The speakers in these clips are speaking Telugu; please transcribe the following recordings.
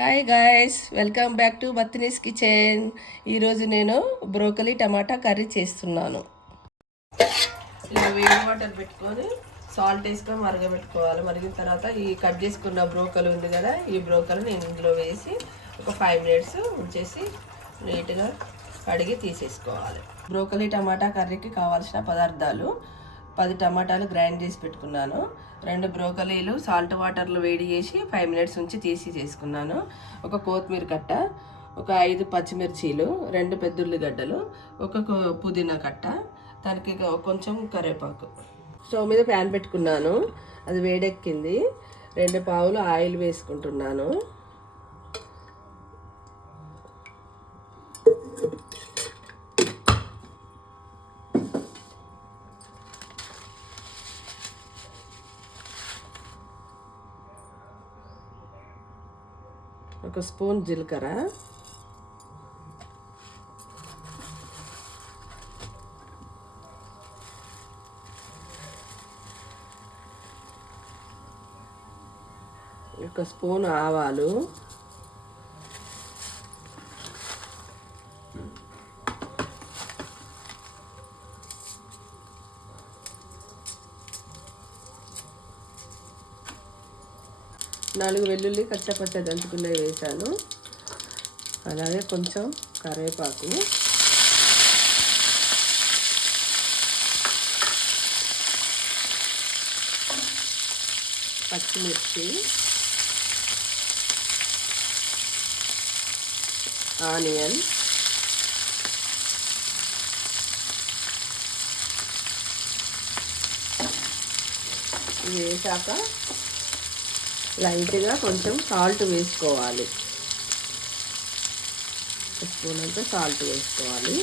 Hi guys, welcome back to Battini's kitchen. ఈరోజు నేను బ్రోకలీ టమాటా కర్రీ చేస్తున్నాను. ఇలా వేడి వాటర్ పెట్టుకొని సాల్ట్ వేసుకొని మరగబెట్టుకోవాలి. మరిగిన తర్వాత ఈ కట్ చేసుకున్న బ్రోకలీ ఉంది కదా, ఈ బ్రోకలీ నేను ఇందులో వేసి ఒక 5 minutes ఉంచేసి నీట్గా కడిగి తీసేసుకోవాలి. బ్రోకలీ టమాటా కర్రీకి కావాల్సిన పదార్థాలు: 10 టమాటాలు గ్రైండ్ చేసి పెట్టుకున్నాను, 2 బ్రోకలీలు సాల్ట్ వాటర్లో వేడి చేసి 5 minutes ఉంచి తీసి చేసుకున్నాను, ఒక కొత్తిమీర కట్ట, ఒక 5 పచ్చిమిర్చీలు, 2 పెద్ద ఉల్లిగడ్డలు, ఒక పుదీనా కట్ట, దానికి కొంచెం కరివేపాకు. స్టవ్ మీద ప్యాన్ పెట్టుకున్నాను, అది వేడెక్కింది. 2 పావులు ఆయిల్ వేసుకుంటున్నాను. ఒక స్పూన్ జీలకర్ర, ఒక స్పూన్ ఆవాలు, నాలుగు వెల్లుల్లి కచ్చపచ్చ దంచుకున్నవి వేసాను, అలాగే కొంచెం కరివేపాకు, పచ్చిమిర్చి, ఆనియన్, ఇవి వేసాక లైట్గా కొంచెం సాల్ట్ వేసుకోవాలి. స్పూన్ అంతా సాల్ట్ వేసుకోవాలి.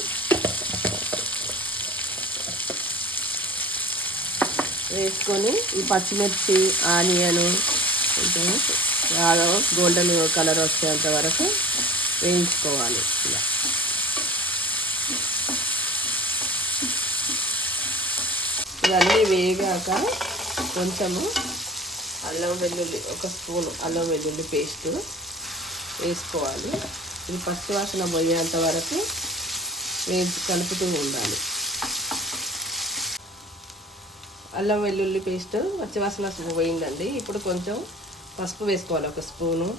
వేసుకొని ఈ పచ్చిమిర్చి, ఆనియన్ కొంచెం గోల్డెన్ కలర్ వచ్చేంత వరకు వేయించుకోవాలి. ఇలా ఇవన్నీ వేగాక కొంచెము అల్లం వెల్లుల్లి, ఒక స్పూను అల్లం వెల్లుల్లి పేస్ట్ వేసుకోవాలి. ఇది పచ్చి వాసన పోయేంత వరకు కలుపుతూ ఉండాలి. అల్లం వెల్లుల్లి పేస్ట్ పచ్చి వాసన పోయిందండి. ఇప్పుడు కొంచెం పసుపు వేసుకోవాలి, ఒక స్పూను.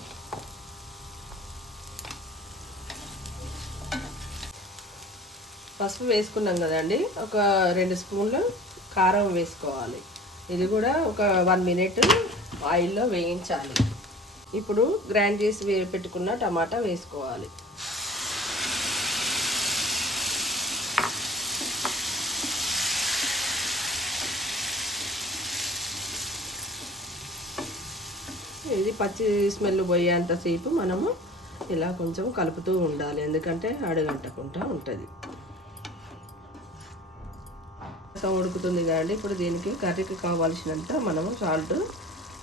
పసుపు వేసుకున్నాం కదండి, ఒక 2 స్పూన్లు కారం వేసుకోవాలి. ఇది కూడా ఒక 1 minute ఆయిల్లో వేయించాలి. ఇప్పుడు గ్రైండ్ చేసి పెట్టుకున్న టమాటా వేసుకోవాలి. ఇది పచ్చి స్మెల్ పోయేంతసేపు మనము ఇలా కొంచెం కలుపుతూ ఉండాలి, ఎందుకంటే అడుగంటకుండా ఉంటుంది. ఉడుకుతుంది కదండి, ఇప్పుడు దీనికి కర్రీకి కావాల్సినంత మనము సాల్ట్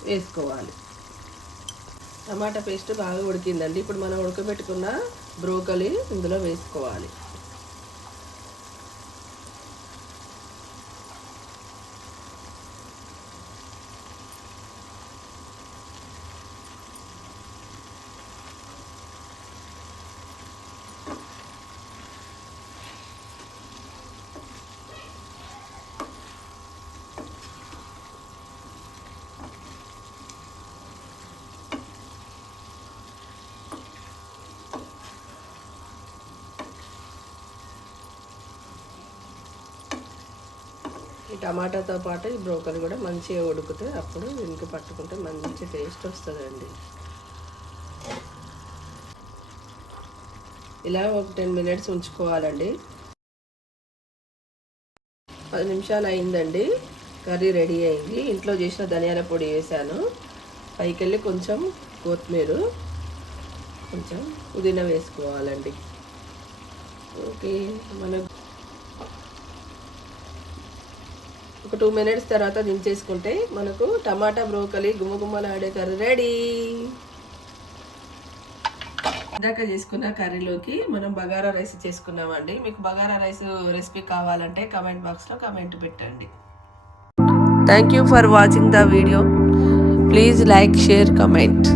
వేసుకోవాలి. టమాటా పేస్ట్ బాగా ఉడికిందండి. ఇప్పుడు మనం ఉడకబెట్టుకున్న బ్రోకలీ ఇందులో వేసుకోవాలి. ఈ టమాటాతో పాటు ఈ బ్రోకలీ కూడా మంచిగా ఉడికితే అప్పుడు దీనికి పట్టుకుంటే మంచి టేస్ట్ వస్తుందండి. ఇలా ఒక 10 minutes ఉంచుకోవాలండి. 10 నిమిషాలు అయిందండి, కర్రీ రెడీ అయింది. ఇంట్లో చేసిన ధనియాల పొడి వేసాను, పైకి వెళ్ళి కొంచెం కొత్తిమీర, కొంచెం పుదీనా వేసుకోవాలండి. ఓకే, మన ఒక 2 minutes తర్వాత దించేసుకుంటే మనకు టమాటా బ్రోకలీ గుమ్మగుమ్మలాడే కర్రీ రెడీ. ఇందాక చేసుకున్న కర్రీలోకి మనం బగారా రైస్ చేసుకున్నామండి. మీకు బగారా రైస్ రెసిపీ కావాలంటే కమెంట్ బాక్స్లో కమెంట్ పెట్టండి. Thank you for watching the video. Please like, share, comment.